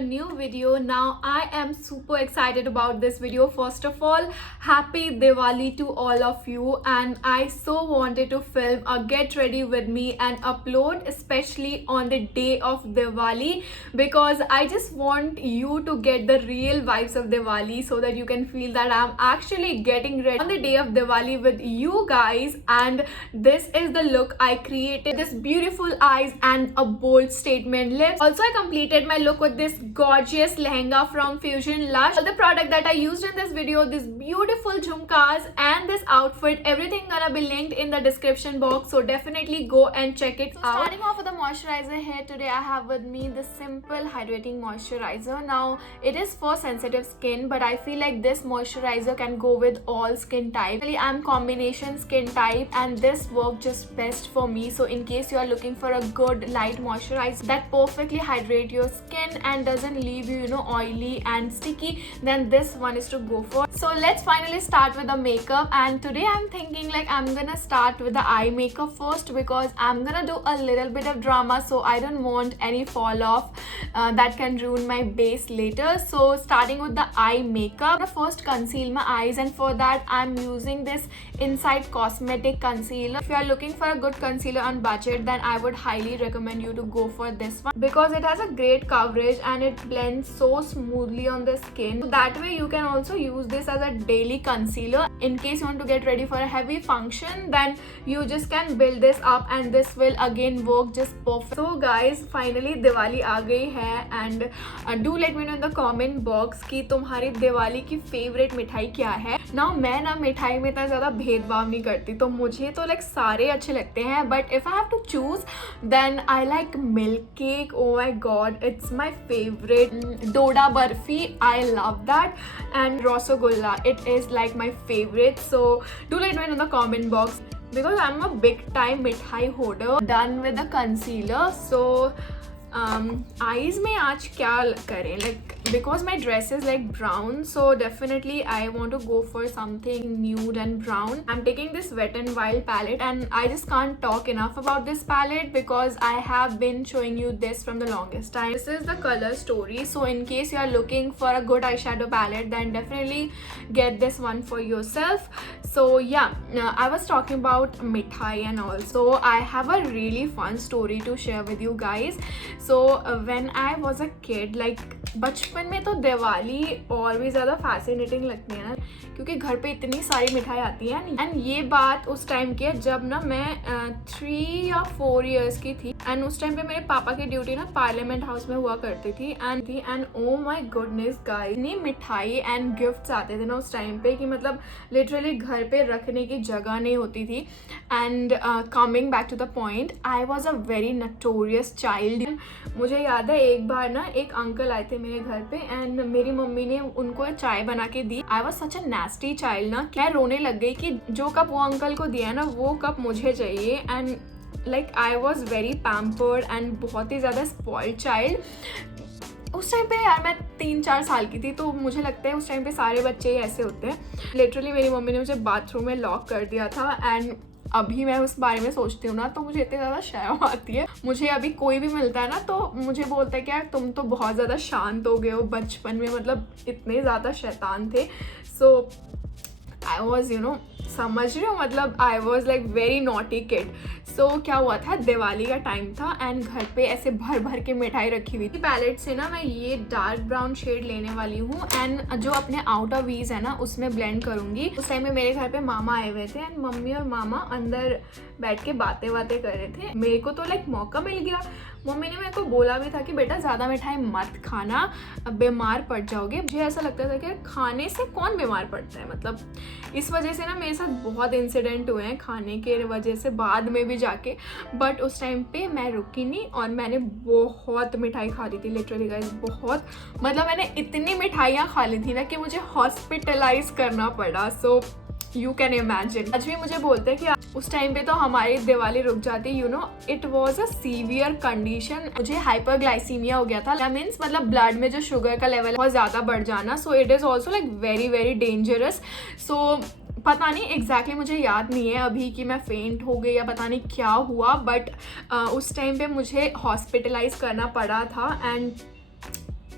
a new video. Now I am super excited about this video. First of all, happy Diwali to all of you, and I so wanted to film a get ready with me and upload especially on the day of Diwali, because I just want you to get the real vibes of Diwali so that you can feel that I'm actually getting ready on the day of Diwali with you guys. And this is the look I created, this beautiful eyes and a bold statement lips. Also, I completed my look with this gorgeous lehenga from Fusion Lush. All the product that I used in this video, this beautiful jhumkas and this outfit, everything gonna be linked in the description box, so definitely go and check it out. Starting off with the moisturizer here, today I have with me the simple hydrating moisturizer. Now it is for sensitive skin, but I feel like this moisturizer can go with all skin type. Really, I'm combination skin type and this worked just best for me. So in case you are looking for a good light moisturizer that perfectly hydrate your skin and doesn't leave you oily and sticky, then this one is to go for. So let's finally start with the makeup, and today I'm thinking like I'm gonna start with the eye makeup first, because I'm gonna do a little bit of drama, so I don't want any fall off that can ruin my base later. So starting with the eye makeup, I'm gonna first conceal my eyes, and for that I'm using this Inside Cosmetic concealer. If you are looking for a good concealer on budget, then I would highly recommend you to go for this one, because it has a great coverage and it blends so smoothly on the skin. So that way you can also use this as a daily concealer. In case you want to get ready for a heavy function, then you just can build this up and this will again work just perfect. So guys, finally Diwali आ गई है, and do let me know in the comment box कि तुम्हारी दिवाली की favourite मिठाई क्या है. Now मैं ना मिठाई में इतना ज़्यादा भेदभाव नहीं करती, तो मुझे तो लाइक सारे अच्छे लगते हैं, but if I have to choose then I like milk cake. Oh my God, it's my favourite. Doda barfi, I love that, and Rasgulla, it is like my favorite. So do let me know in the comment box, because I'm a big time mithai hoarder. Done with the concealer. So eyes में आज क्या करें, like because my dress is like brown, so definitely I want to go for something nude and brown. I'm taking this Wet n Wild palette, and I just can't talk enough about this palette because I have been showing you this from the longest time. This is the color Story, so in case you are looking for a good eyeshadow palette, then definitely get this one for yourself. So yeah, I was talking about mithai, and also I have a really fun story to share with you guys. So when I was a kid, like बचपन में तो दिवाली और भी ज़्यादा fascinating लगती है ना, क्योंकि घर पे इतनी सारी मिठाई आती है. एंड ये बात उस टाइम की है जब ना मैं 3 या 4 इयर्स की थी, एंड उस टाइम पे मेरे पापा की ड्यूटी ना पार्लियामेंट हाउस में हुआ करती थी. And oh my goodness guys, इतनी मिठाई एंड गिफ्ट्स आते थे ना उस टाइम पे कि मतलब लिटरली घर पे रखने की जगह नहीं होती थी. And coming back to the point, I was a very notorious child. मुझे याद है एक बार ना एक अंकल आए थे मेरे घर पे, एंड मेरी मम्मी ने उनको चाय बना के दी. I was such a नेस्टी child ना, मैं रोने लग गई कि जो कप वो अंकल को दिया ना वो कप मुझे चाहिए. And like I was very pampered and बहुत ही ज़्यादा स्पॉइल्ड चाइल्ड. उस टाइम पे यार मैं 3-4 साल की थी, तो मुझे लगता है उस टाइम पे सारे बच्चे ही ऐसे होते हैं. लिटरली मेरी मम्मी ने मुझे बाथरूम में लॉक कर दिया था, एंड अभी मैं उस बारे में सोचती हूँ ना तो मुझे इतनी ज़्यादा शर्म आती है. मुझे अभी कोई भी मिलता है ना तो मुझे बोलता है कि यार तुम तो बहुत ज़्यादा शांत हो गए हो, बचपन में मतलब इतने ज़्यादा शैतान थे. सो आई वॉज समझ रहे हो, मतलब I was like very naughty kid. So क्या हुआ था, दिवाली का टाइम था एंड घर पे ऐसे भर भर के मिठाई रखी हुई थी. पैलेट से ना मैं ये डार्क ब्राउन शेड लेने वाली हूँ, एंड जो अपने आउटर वीज है ना उसमें ब्लेंड करूँगी. उस टाइम में मेरे घर पे मामा आए हुए थे, एंड मम्मी और मामा अंदर बैठ के बातें कर रहे थे. मेरे को तो लाइक मौका मिल गया. मम्मी ने मेरे को बोला भी था कि बेटा ज़्यादा मिठाई मत खाना, बीमार पड़ जाओगे. मुझे ऐसा लगता था कि खाने से कौन बीमार पड़ता है, मतलब इस वजह से ना मेरे साथ बहुत इंसिडेंट हुए हैं खाने के वजह से बाद में भी जाके. बट उस टाइम पे मैं रुकी नहीं और मैंने बहुत मिठाई खा ली थी. लिटरली गाइस बहुत, मतलब मैंने इतनी मिठाइयाँ खा ली थी ना कि मुझे हॉस्पिटलाइज करना पड़ा. So you can imagine. आज भी मुझे बोलते हैं कि उस टाइम पे तो हमारी दिवाली रुक जाती. It was a severe condition. मुझे हाइपरग्लाइसीमिया हो गया था, मीन्स मतलब ब्लड में जो शुगर का लेवल बहुत ज़्यादा बढ़ जाना. So it is also like very very dangerous. So पता नहीं एग्जैक्टली मुझे याद नहीं है अभी कि मैं फेंट हो गई या पता नहीं क्या हुआ, बट उस टाइम पे मुझे हॉस्पिटलाइज करना पड़ा था. एंड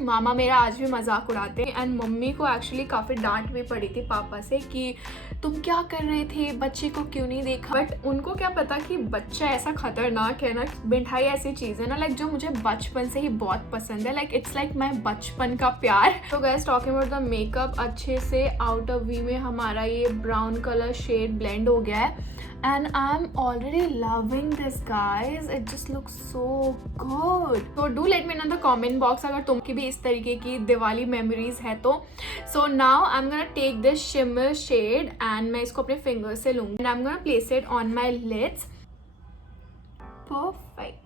मामा मेरा आज भी मजाक उड़ाते हैं एंड मम्मी को एक्चुअली काफ़ी डांट भी पड़ी थी पापा से कि तुम क्या कर रहे थे, बच्चे को क्यों नहीं देखा। बट उनको क्या पता कि बच्चा ऐसा खतरनाक है ना, मिठाई ऐसी चीज़ है ना लाइक जो मुझे बचपन से ही बहुत पसंद है, लाइक इट्स लाइक माई बचपन का प्यार। तो guys talking about the makeup, अच्छे से आउट ऑफ वी में हमारा ये ब्राउन कलर शेड ब्लेंड हो गया है and I'm already loving this guys, it just looks so good. So do let me know in the comment box अगर तुमकी भी इस तरीके की दिवाली मेमोरीज है तो। So now I'm gonna take this shimmer shade and मैं इसको अपने फिंगर से लूँगी and I'm gonna place it on my lids. Perfect.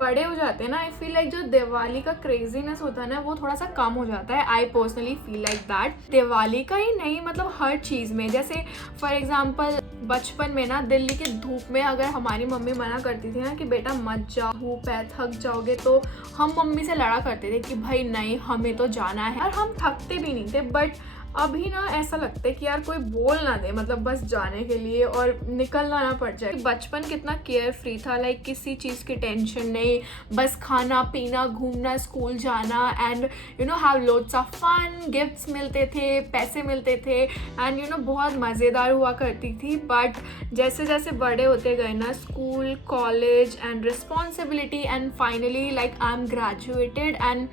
बड़े हो जाते हैं ना, आई फील लाइक जो दिवाली का क्रेजीनेस होता है ना वो थोड़ा सा कम हो जाता है। I personally feel like that. Diwali का ही नहीं मतलब हर चीज़ में, जैसे फॉर एग्जांपल बचपन में ना दिल्ली की धूप में अगर हमारी मम्मी मना करती थी ना कि बेटा मत जाओ, धूप है थक जाओगे, तो हम मम्मी से लड़ा करते थे कि भाई नहीं हमें तो जाना है, और हम थकते भी नहीं थे। बट अभी ना ऐसा लगता है कि यार कोई बोल ना दे, मतलब बस जाने के लिए और निकलना ना पड़ जाए। बचपन कितना केयर फ्री था, लाइक किसी चीज़ की टेंशन नहीं, बस खाना पीना घूमना स्कूल जाना and you know have loads of fun, gifts मिलते थे, पैसे मिलते थे एंड यू नो बहुत मज़ेदार हुआ करती थी। बट जैसे जैसे बड़े होते गए ना, school college and responsibility and finally like I am graduated and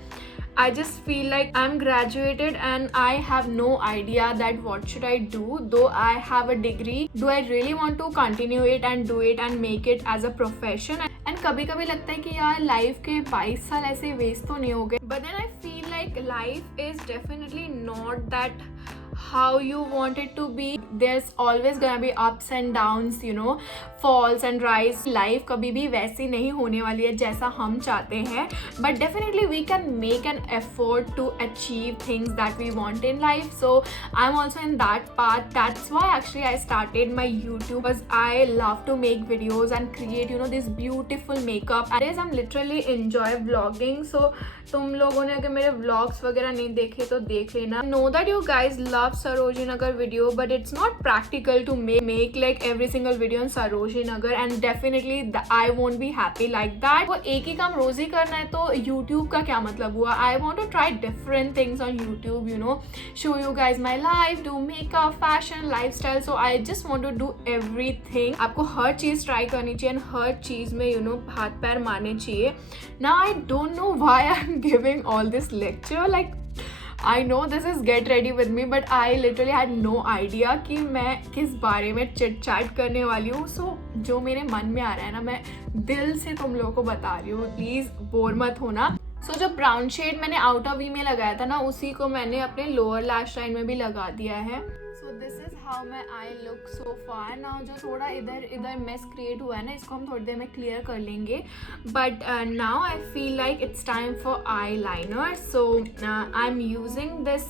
I just feel like I'm graduated and I have no idea that what should I do. Though I have a degree, do I really want to continue it and do it and make it as a profession? And कभी कभी लगता है कि यार life के 22 साल ऐसे waste तो नहीं हो गए। But then I feel like life is definitely not that how you want it to be. There's always gonna be ups and downs, you know, falls and rise. Life कभी भी वैसी नहीं होने वाली है जैसा हम चाहते हैं, but definitely we can make an effort to achieve things that we want in life. So I'm also in that path. That's why actually I started my YouTube, because I love to make videos and create, you know, this beautiful makeup. And I'm literally enjoy vlogging. So तुम लोगों ने अगर मेरे vlogs वगैरह नहीं देखे तो देख लेना. Know that you guys love Sarojini Nagar video, but it's not practical to make like every single video on Sarojini Nagar, and definitely I won't be happy like that. वो एक ही काम रोज ही करना है तो YouTube का क्या मतलब हुआ? I want to try different things on YouTube, you know, show you guys my life, do makeup, fashion, lifestyle. So I just want to do everything. आपको हर चीज़ ट्राई करनी चाहिए, हर चीज़ में you know हाथ पैर मारने चाहिए. Now I don't know why I'm giving all this lecture. Like I know this is get ready with me, but I literally had no idea कि मैं किस बारे में चिट चैट करने वाली हूँ. So जो मेरे मन में आ रहा है ना, मैं दिल से तुम लोगों को बता रही हूँ, प्लीज़ बोर मत होना. So जो ब्राउन शेड मैंने आउट ऑफ वी में लगाया था ना, उसी को मैंने अपने लोअर लैश लाइन में भी लगा दिया है. So this is how my eye look so far. Now जो थोड़ा इधर मेस क्रिएट हुआ है ना, इसको हम थोड़ी देर में क्लियर कर लेंगे. But now I feel like it's time for eyeliner. So I'm using this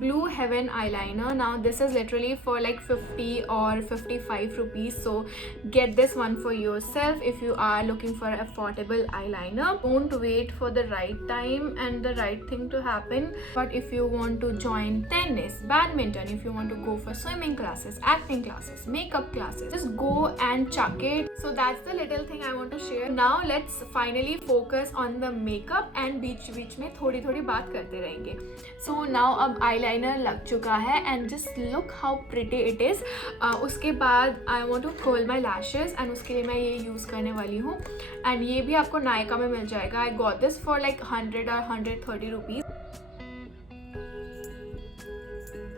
Blue Heaven eyeliner. Now this is literally for like 50 or 55 rupees, so get this one for yourself if you are looking for affordable eyeliner. Don't wait for the right time and the right thing to happen. But if you want to join tennis, badminton, if you want to go for swimming classes, acting classes, makeup classes, just go and chuck it. So that's the little thing I want to share. Now let's finally focus on the makeup and बीच में थोड़ी थोड़ी बात करते रहेंगे. So now अब eyeliner लग चुका है and just look how pretty it is. उसके बाद I want to curl my lashes and उसके लिए मैं ये यूज़ करने वाली हूँ. And ये भी आपको नायका में मिल जाएगा. I got this for like 100 or 130 rupees.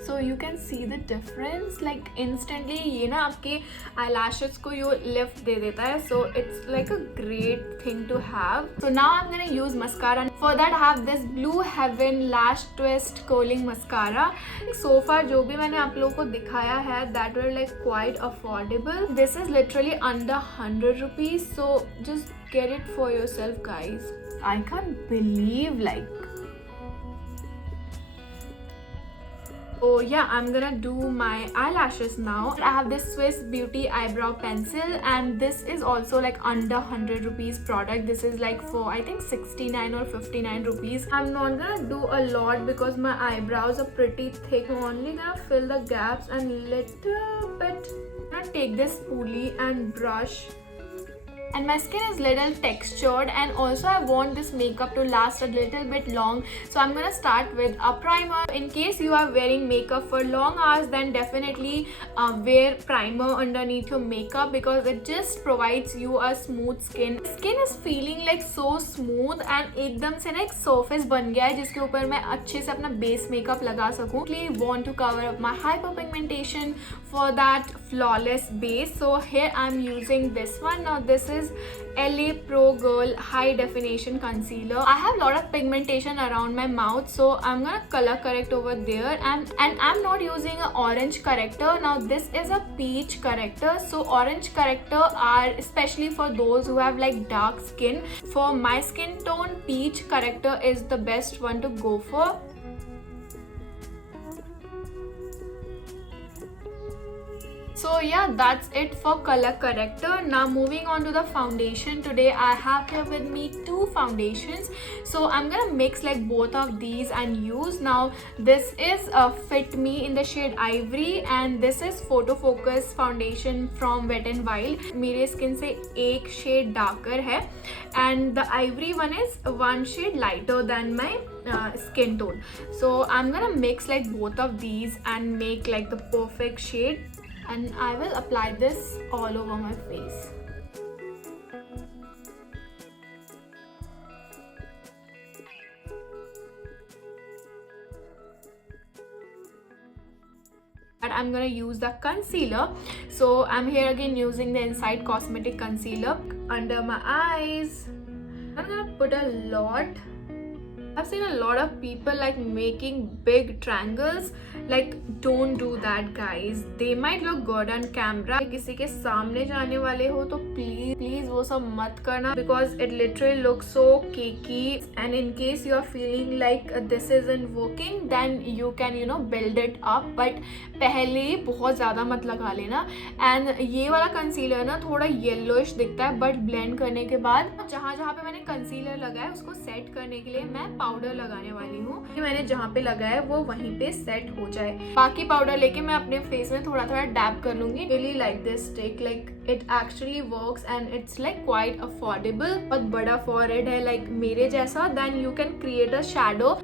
So you can see the difference, like instantly ये ना आपके eyelashes को ये lift दे देता है. So it's like a great thing to have. So now I'm gonna use mascara. For that I have this Blue Heaven Lash Twist Curling Mascara. So far जो भी मैंने आप लोगों को दिखाया है that were like quite affordable. This is literally under 100 rupees. So just get it for yourself guys. I can't believe like. Oh yeah, I'm gonna do my eyelashes now. I have this Swiss Beauty eyebrow pencil and this is also like under 100 rupees product. This is like for I think 69 or 59 rupees. I'm not gonna do a lot because my eyebrows are pretty thick. I'm only gonna fill the gaps and little bit. I'm gonna take this spoolie and brush and my skin is little textured, and also I want this makeup to last a little bit long, so I'm gonna start with a primer. In case you are wearing makeup for long hours, then definitely wear primer underneath your makeup because it just provides you a smooth skin. Skin is feeling like so smooth and एकदम से ना एक surface बन गया है जिसके ऊपर मैं अच्छे से अपना base makeup लगा सकूं. I want to cover up my hyperpigmentation for that flawless base. So here I'm using this one. Now this is LA Pro Girl High Definition Concealer. I have a lot of pigmentation around my mouth, so I'm gonna color correct over there, and I'm not using an orange corrector. Now this is a peach corrector. So orange corrector are especially for those who have like dark skin. For my skin tone, peach corrector is the best one to go for. So yeah, that's it for color corrector. Now moving on to the foundation. Today I have here with me two foundations, so I'm gonna mix like both of these and use. Now this is Fit Me in the shade Ivory, and this is Photo Focus foundation from Wet n Wild. मेरे skin से एक shade darker है, and the Ivory one is one shade lighter than my skin tone. So I'm gonna mix like both of these and make like the perfect shade, and I will apply this all over my face. And I'm gonna use the concealer. So I'm here again using the Inside Cosmetic concealer under my eyes. I'm gonna put a lot. I've seen a lot of people like making big triangles. Like, don't do that, guys. They might look good on camera. किसी के सामने जाने वाले हो तो please वो सब मत करना, because it literally looks so cakey. And in case you are feeling like this isn't working, then you can build it up. But पहले बहुत ज़्यादा मत लगा लेना. And ये वाला concealer ना थोड़ा yellowish दिखता है, but blend करने के बाद जहाँ पे मैंने concealer लगाया उसको set करने के लिए मैं पाउडर लगाने वाली हूँ. मैंने जहाँ पे लगाया वो वहीं पे सेट हो जाए. बाकी पाउडर लेके मैं अपने फेस में थोड़ा थोड़ा डैब कर लूंगी. Really like this stick, like it actually works and it's like quite affordable. बहुत बड़ा forehead है like मेरे जैसा, then you can create a shadow.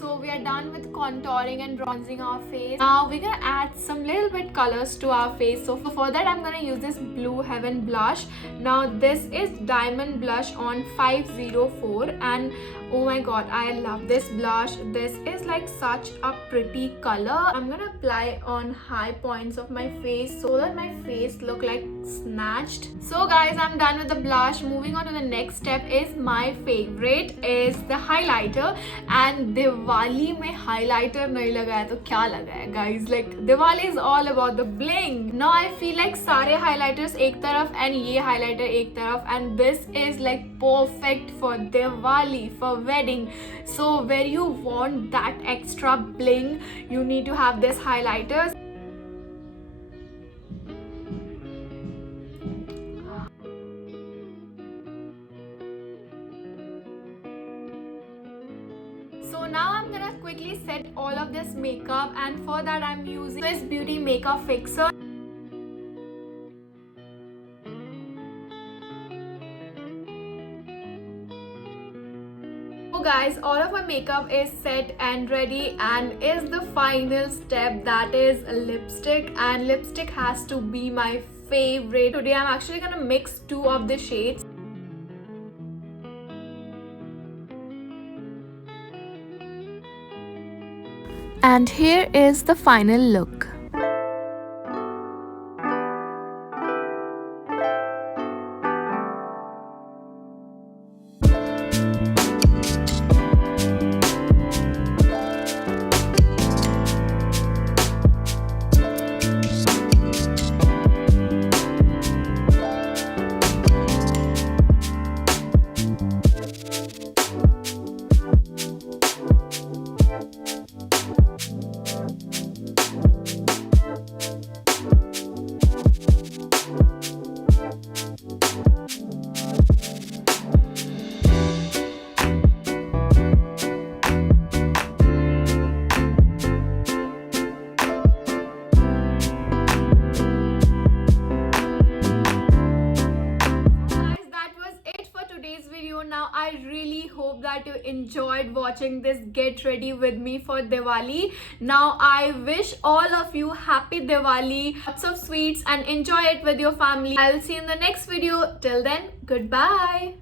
So we are done with contouring and bronzing our face. Now we're gonna add some little bit colors to our face. So for that I'm gonna use this Blue Heaven blush. Now this is Diamond Blush on 504, and oh my god, I love this blush. This is like such a pretty color. I'm gonna apply on high points of my face so that my face look like snatched. So guys, I'm done with the blush. Moving on to the next step is my favorite, is the highlighter. And Diwali में highlighter नहीं लगाया तो क्या लगाया guys? Like Diwali is all about the bling. Now I feel like सारे highlighters एक तरफ and ये highlighter एक तरफ, and this is like perfect for Diwali, for wedding. So where you want that extra bling, you need to have this highlighter. So now I'm gonna quickly set all of this makeup, and for that I'm using this Beauty Makeup Fixer. So guys, all of my makeup is set and ready, and is the final step, that is lipstick. And lipstick has to be my favorite. Today I'm actually gonna mix two of the shades. And here is the final look. video. Now I really hope that you enjoyed watching this get ready with me for Diwali. Now I wish all of you happy Diwali, lots of sweets, and enjoy it with your family. I'll see you in the next video. Till then, goodbye.